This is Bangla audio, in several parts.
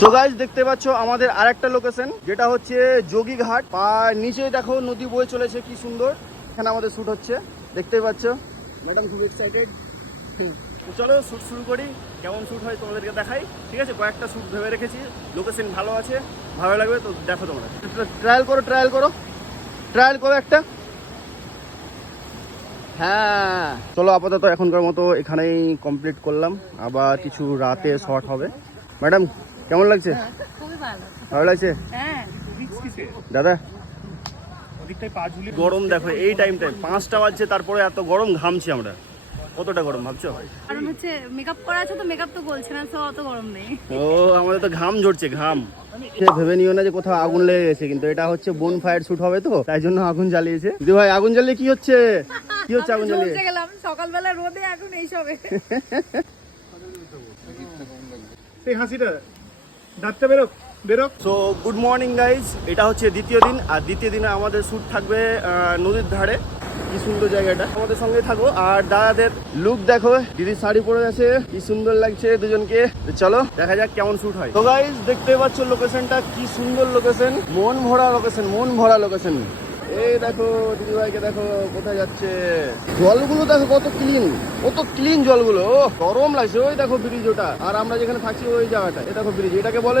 সো গাইস দেখতে পাচ্ছ আমাদের আরেকটা লোকেশন যেটা হচ্ছে যোগীঘাট। আর নিচে দেখো নদী বয়ে চলেছে কি সুন্দর। এখানে আমাদের শুট হচ্ছে দেখতেই পাচ্ছ। ম্যাডাম খুব এক্সাইটেড। চলো শুট শুরু করি। কেমন শুট হয় তোমাদেরকে দেখাই, ঠিক আছে? কয়েকটা শুট ভেবে রেখেছি, লোকেশন ভালো আছে, ভালো লাগবে তো দেখো তোমরা। ট্রায়াল করো একটা। হ্যাঁ চলো আপাতত এখনকার মতো এখানেই কমপ্লিট করলাম, আবার কিছু রাতে শর্ট হবে। ম্যাডাম কেমন লাগছে? খুবই ভালো। ভালো লাগছে হ্যাঁ দাদা? গরম দেখো এই টাইমটায় 5টা বাজছে, তারপরে এত গরম, ঘামছি আমরা। কতটা গরম ভাবছো? কারণ হচ্ছে মেকআপ করা আছে তো মেকআপ তো বলছে না, তো অত গরম নেই। ও আমাদের তো ঘাম ঝরছে, ঘাম। ভেবে নিও না যে কোথাও আগুন লেগে গেছে, কিন্তু এটা হচ্ছে বোন ফায়ার শুট হবে তো তাই জন্য আগুন জ্বালিয়েছে। দিদি ভাই আগুন জ্বালিয়ে কি হচ্ছে? কি হচ্ছে আগুন জ্বালিয়ে? গেলাম সকালবেলা রোদে, এখন এই সবে। এই হাসিটা দাঁতটা বেরো। সো গুড মর্নিং গাইজ, এটা হচ্ছে দ্বিতীয় দিন। আর দ্বিতীয় দিনে আমাদের শ্যুট থাকবে নদীর ধারে। কি সুন্দর জায়গাটা, আমাদের সঙ্গে থাকো। আর দাদাদের লুক দেখো, দিদি শাড়ি পরে আছে, কি সুন্দর লাগছে দুজনকে। চলো দেখা যাক কেমন শ্যুট হয়। তো গাইজ দেখতে পাচ্ছ লোকেশনটা কি সুন্দর লোকেশন, মন ভরা লোকেশন। এই দেখো দিদি ভাইকে দেখো কোথায় যাচ্ছে। জলগুলো দেখো কত ক্লিন জলগুলো। গরম লাগছে। ওই দেখো ব্রিজ ওটা, আর আমরা যেখানে থাকছি ওই জায়গাটা। এই দেখো ব্রিজ, এটাকে বলে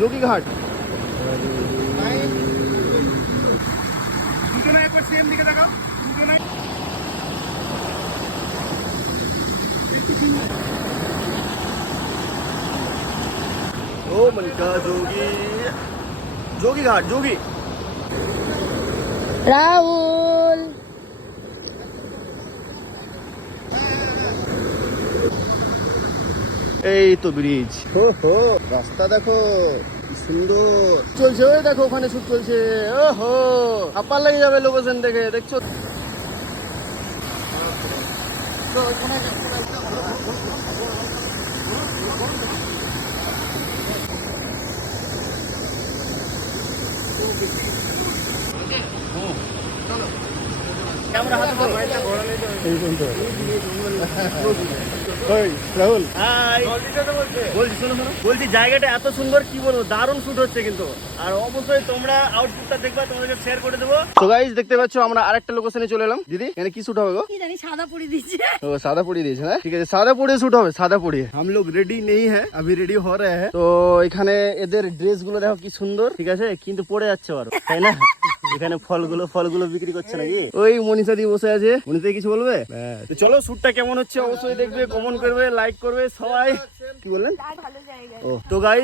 যোগীঘাট। দুজনে একবার সেম দিকে দেখাও, দুজনে। ও মনিকা যোগীঘাট। রাহুল এই তো ব্রিজ। হো রাস্তা দেখো কি সুন্দর চলছে। ওই দেখো ওখানে শুট চলছে। ওহো আপার লেগে যাবে লোকেশন দেখে, দেখছো? ক্যামেরা হাতে ধরো। রাহুল বলছি জায়গাটা এত সুন্দর, কি বলবো, দারুণ শুট হচ্ছে কিন্তু। আর অবশ্যই তোমরা আউটপুটটা দেখবা, তোমাদেরকে শেয়ার করে দেবো। তো গাইস দেখতে পাচ্ছ আমরা আরেকটা লোকেশনে চলে এলাম। দিদি এখানে কি শুট হবে গো? কি জানি সাদা পরি দিচ্ছে। ও সাদা পড়িয়ে দিয়েছে না? ঠিক আছে সাদা পড়িয়ে শুট হবে, সাদা পড়িয়ে। हम लोग रेडी नहीं है, अभी रेडी हो रहे हैं। তো এখানে এদের ড্রেস গুলো দেখো কি সুন্দর, ঠিক আছে, কিন্তু পড়ে যাচ্ছে আরো, তাই না? এখানে ফলগুলো বিক্রি করছে নাকি? ওই মনীষা দি বসে আছে, মনীষা কিছু বলবে? তো চলো শুটটা কেমন হচ্ছে অবশ্যই দেখবে, কমেন্ট করবে, লাইক করবে সবাই। কি বললেন? ভালো জায়গা। ও তো গাইস